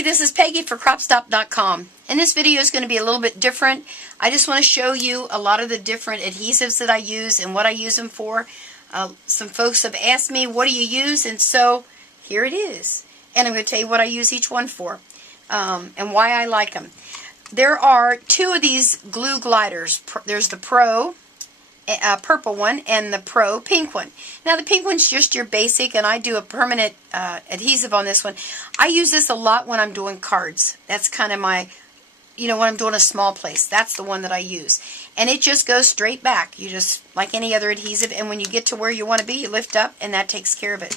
Hey, this is Peggy for cropstop.com, and this video is going to be a little bit different. I just want to show you a lot of the different adhesives that I use and what I use them for. Some folks have asked me, what do you use? And so here it is. And I'm going to tell you what I use each one for and why I like them. There are two of these glue gliders. There's the Pro purple one and the Pro pink one. Now the pink one's just your basic, and I do a permanent adhesive on this one. I use this a lot when I'm doing cards. That's kind of my, when I'm doing a small place. That's the one that I use. And it just goes straight back. You just, like any other adhesive, and when you get to where you want to be, you lift up and that takes care of it.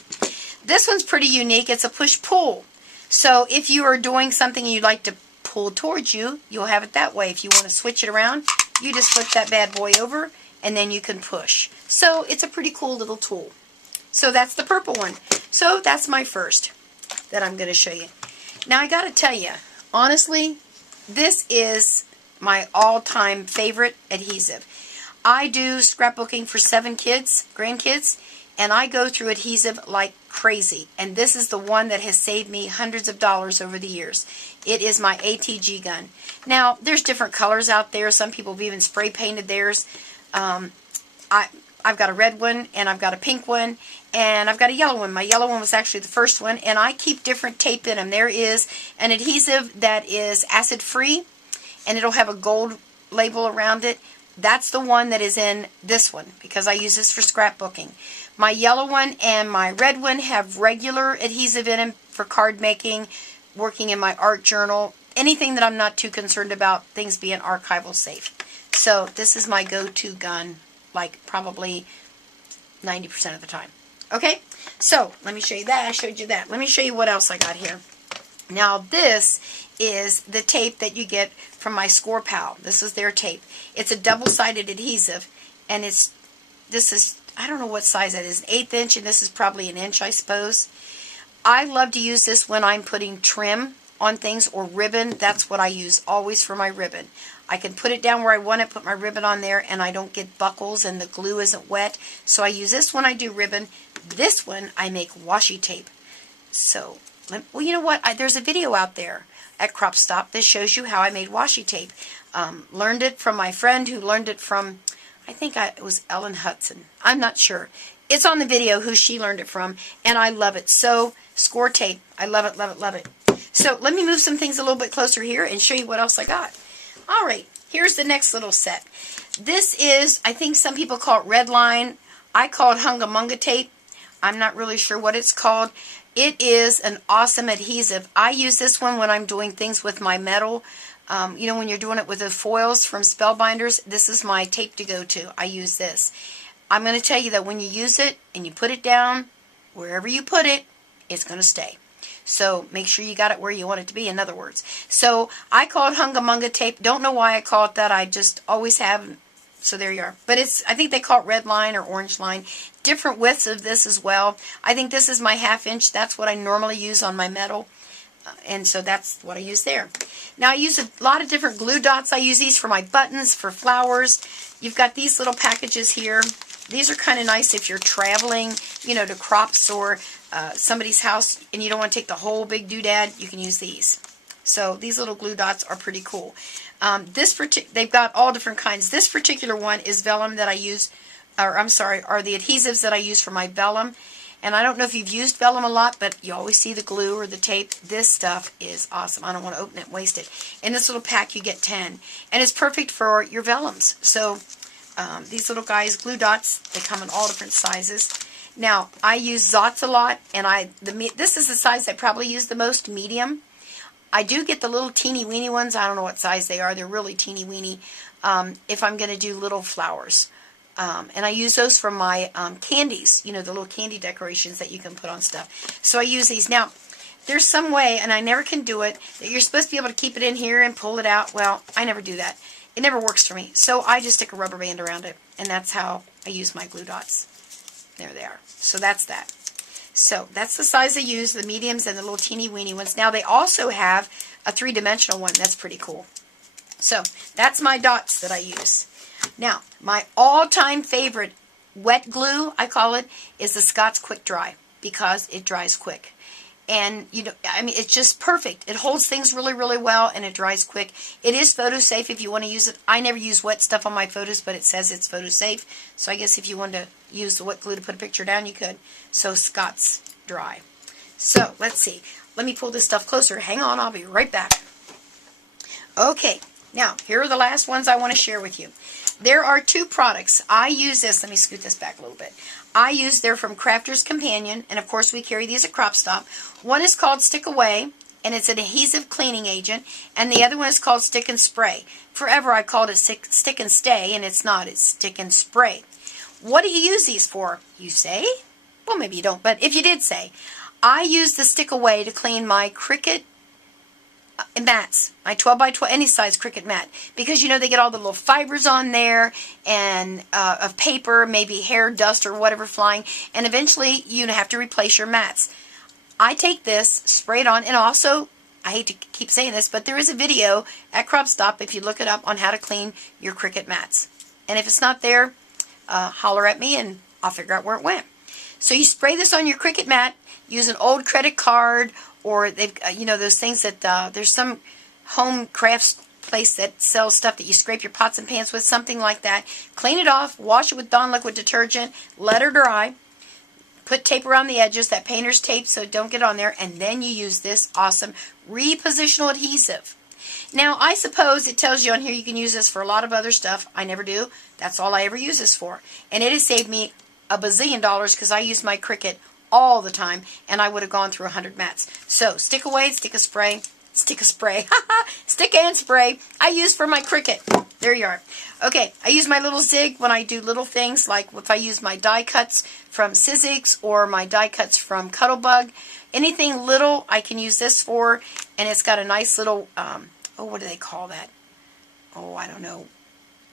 This one's pretty unique. It's a push-pull. So if you are doing something and you'd like to pull towards you, you'll have it that way. If you want to switch it around, you just flip that bad boy over and then you can push. So it's a pretty cool little tool. So that's the purple one. So that's my first that I'm going to show you. Now I got to tell you, honestly, this is my all-time favorite adhesive. I do scrapbooking for 7 kids, grandkids, and I go through adhesive like crazy. And this is the one that has saved me hundreds of dollars over the years. It is my ATG gun. Now, there's different colors out there. Some people have even spray painted theirs. I've got a red one, and I've got a pink one, and I've got a yellow one. My yellow one was actually the first one, and I keep different tape in them. There is an adhesive that is acid-free, and it'll have a gold label around it. That's the one that is in this one, because I use this for scrapbooking. My yellow one and my red one have regular adhesive in them for card making, working in my art journal, anything that I'm not too concerned about, things being archival safe. So this is my go-to gun, like probably 90% of the time. Okay, so let me show you that. I showed you that. Let me show you what else I got here. Now this is the tape that you get from my Score Pal. This is their tape. It's a double-sided adhesive, and this is, I don't know what size that is, an 1/8 inch, and this is probably an inch, I suppose. I love to use this when I'm putting trim on things or ribbon. That's what I use always for my ribbon. I can put it down where I want it, put my ribbon on there, and I don't get buckles and the glue isn't wet. So I use this when I do ribbon. This one I make washi tape. So, well, you know what? There's a video out there at Cropstop that shows you how I made washi tape. Learned it from my friend who learned it from, I think it was Ellen Hudson. I'm not sure. It's on the video who she learned it from, and I love it. So, Score tape. I love it, love it, love it. So, let me move some things a little bit closer here and show you what else I got. Alright, here's the next little set. This is, I think some people call it red line. I call it hungamunga tape. I'm not really sure what it's called. It is an awesome adhesive. I use this one when I'm doing things with my metal. When you're doing it with the foils from Spellbinders, this is my tape to go to. I use this. I'm going to tell you that when you use it and you put it down, wherever you put it, it's going to stay. So make sure you got it where you want it to be, in other words. So I call it hungamunga tape. Don't know why I call it that. I just always have. So there you are. But I think they call it red line or orange line. Different widths of this as well. I think this is my 1/2 inch. That's what I normally use on my metal. And so that's what I use there. Now I use a lot of different glue dots. I use these for my buttons, for flowers. You've got these little packages here. These are kind of nice if you're traveling, to crops or somebody's house and you don't want to take the whole big doodad. You can use these. So these little glue dots are pretty cool. They've got all different kinds. This particular one is vellum that I use, are the adhesives that I use for my vellum. And I don't know if you've used vellum a lot, but you always see the glue or the tape. This stuff is awesome. I don't want to open it and waste it. In this little pack you get 10. And it's perfect for your vellums. So these little guys, glue dots, they come in all different sizes. Now, I use Zots a lot, and this is the size I probably use the most, medium. I do get the little teeny weeny ones. I don't know what size they are. They're really teeny weeny if I'm going to do little flowers. And I use those for my candies, the little candy decorations that you can put on stuff. So I use these. Now, there's some way, and I never can do it, that you're supposed to be able to keep it in here and pull it out. Well, I never do that. It never works for me. So I just stick a rubber band around it, and that's how I use my glue dots. There they are. So that's that. So that's the size I use, the mediums and the little teeny weeny ones. Now they also have a 3-dimensional one. That's pretty cool. So that's my dots that I use. Now, my all-time favorite wet glue, I call it, is the Scott's Quick Dry because it dries quick. And, you know, I mean, it's just perfect. It holds things really, really well, and it dries quick. It is photo safe if you want to use it. I never use wet stuff on my photos, but it says it's photo safe. So I guess if you wanted to use the wet glue to put a picture down, you could. So Scott's Dry. So, let's see. Let me pull this stuff closer. Hang on, I'll be right back. Okay, now, here are the last ones I want to share with you. There are two products. I use this. Let me scoot this back a little bit. They're from Crafter's Companion, and of course we carry these at Crop Stop. One is called Stick Away, and it's an adhesive cleaning agent, and the other one is called Stick and Spray. Forever I called it Stick and Stay, and it's not. It's Stick and Spray. What do you use these for, you say? Well, maybe you don't, but if you did say, I use the Stick Away to clean my Cricut mats, my 12 by 12, any size Cricut mat, because you know they get all the little fibers on there and of paper, maybe hair, dust, or whatever flying, and eventually you have to replace your mats. I take this, spray it on, and also, I hate to keep saying this, but there is a video at Crop Stop if you look it up on how to clean your Cricut mats. And if it's not there, holler at me and I'll figure out where it went. So you spray this on your Cricut mat, use an old credit card, or they've, you know, those things that, there's some home crafts place that sells stuff that you scrape your pots and pans with, something like that. Clean it off, wash it with Dawn liquid detergent, let her dry, put tape around the edges, that painter's tape so it don't get on there, and then you use this awesome repositional adhesive. Now, I suppose it tells you on here you can use this for a lot of other stuff. I never do. That's all I ever use this for. And it has saved me a bazillion dollars because I use my Cricut all the time, and I would have gone through 100 mats. So, Stick Away, Stick a Spray, Stick a Spray, Stick and Spray, I use for my Cricut. There you are. Okay, I use my little zig when I do little things, like if I use my die cuts from Sizzix or my die cuts from Cuttlebug. Anything little I can use this for, and it's got a nice little, oh, what do they call that? Oh, I don't know,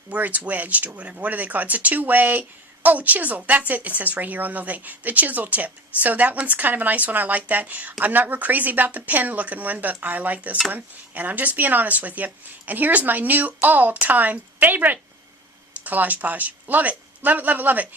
where it's wedged or whatever. What do they call it? It's a two-way. Oh, chisel. That's it. It says right here on the thing. The chisel tip. So that one's kind of a nice one. I like that. I'm not real crazy about the pen looking one, but I like this one. And I'm just being honest with you. And here's my new all-time favorite Collage Posh. Love it. Love it, love it, love it.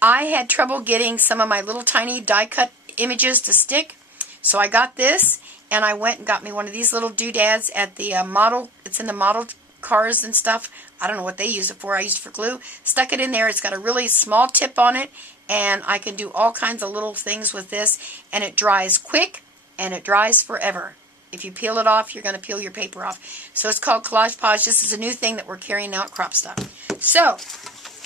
I had trouble getting some of my little tiny die cut images to stick. So I got this, and I went and got me one of these little doodads at the model. It's in the model cars and stuff. I don't know what they use it for. I used it for glue. Stuck it in there. It's got a really small tip on it, and I can do all kinds of little things with this, and it dries quick, and it dries forever. If you peel it off, you're going to peel your paper off. So it's called Collage Posh. This is a new thing that we're carrying now at Crop Stop. So,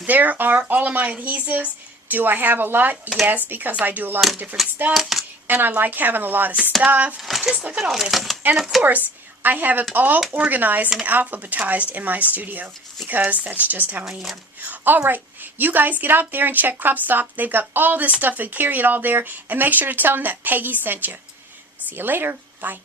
there are all of my adhesives. Do I have a lot? Yes, because I do a lot of different stuff, and I like having a lot of stuff. Just look at all this. And of course, I have it all organized and alphabetized in my studio because that's just how I am. All right, you guys get out there and check Crop Stop. They've got all this stuff and carry it all there, and make sure to tell them that Peggy sent you. See you later. Bye.